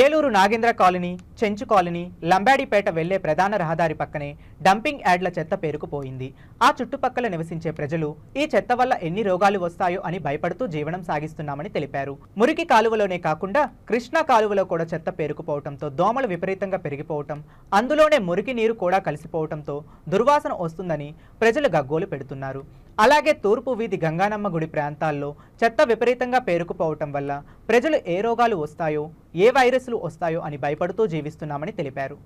Eluru Nagendra colony, Chenchu colony, Lambadipeta వెళ్లే ప్రధాన రహదారి పక్కనే డంపింగ్ యార్డ్ల చెత్త పేరుకుపోయింది. ఆ చుట్టుపక్కల నివసించే ప్రజలు ఈ చెత్త వల్ల ఎన్ని రోగాలు వస్తాయో అని భయపడుతూ జీవనం సాగిస్తున్నామని తెలిపారు. మురికి కాలువలోనే కాకుండా కృష్ణా కాలువలో కూడా చెత్త పేరుకుపోవడంతో దోమలు విపరీతంగా పెరిగిపోవటం, అందులోనే మురికి నీరు కూడా కలిసిపోవడంతో దుర్వాసన వస్తుందని ప్రజలు గగ్గోలు పెడుతున్నారు. అలాగే తూర్పు వీధి గంగానమ్మ గుడి ప్రాంతాల్లో చెత్త విపరీతంగా పేరుకుపోవటం వల్ల ప్రజలు ఏ రోగాలు వస్తాయో, ఏ వైరస్లు వస్తాయో అని భయపడుతూ జీవిస్తున్నామని తెలిపారు.